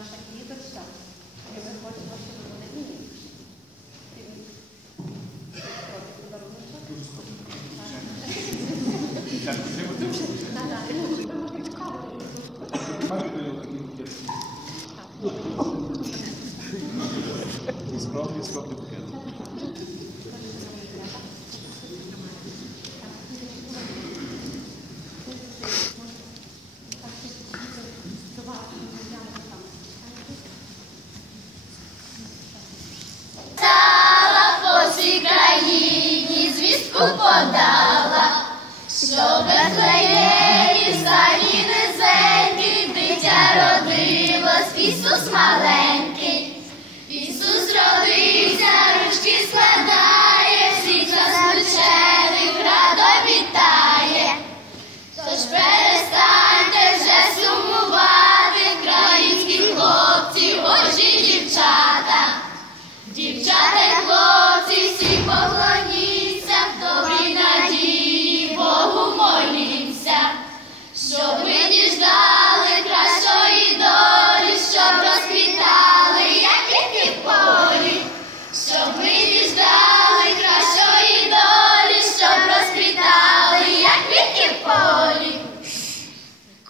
наша квіточка, і ми хочемо, щоб вони інші. Привіт. Подарунок. Так, так. руку подала, що безлеєві самі землі, дитя родилось Ісус мале.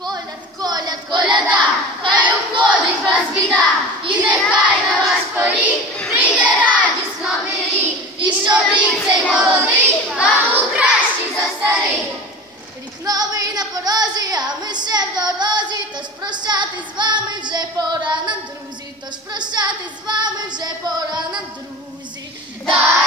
Коляд, коляд, коляда, хай обходить вас біда, і нехай на вас поріг прийде радісно мирі, і щоб рік цей молодий, вам у кращий за старий. Рік новий на порозі, а ми ще в дорозі, тож прощати з вами вже пора нам, друзі, тож прощати з вами вже пора нам, друзі. Да!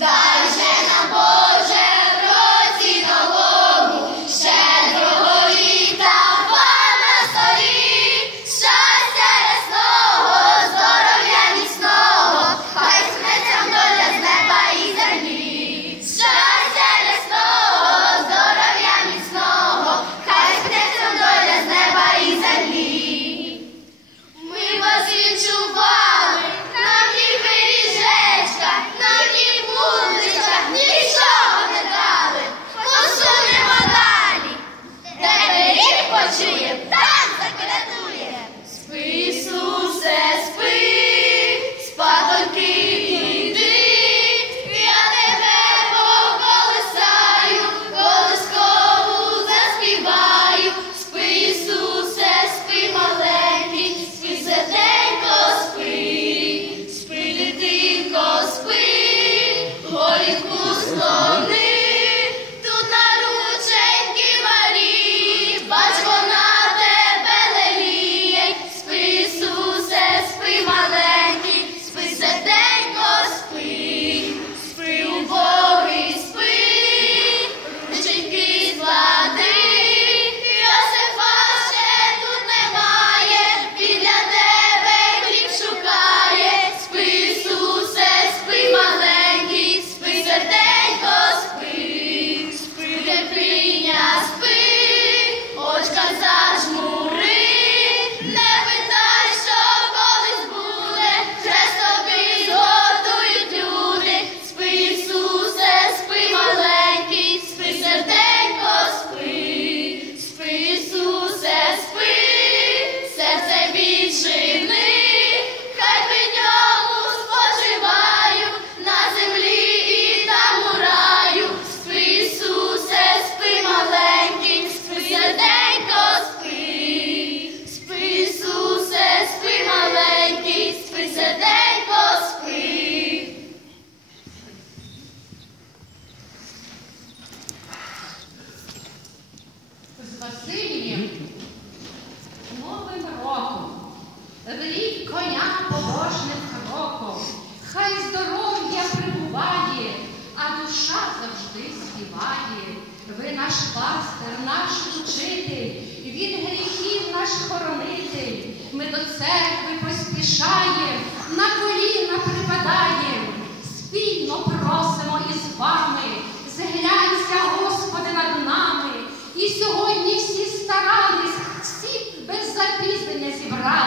Bye. наш пастир, наш учитель, від гріхів наш хоронитель. Ми до церкви поспішаємо, на коліна припадаємо, спільно просимо із вами, зглянься, Господи, над нами. І сьогодні всі старались, всі без запізнення зібрати.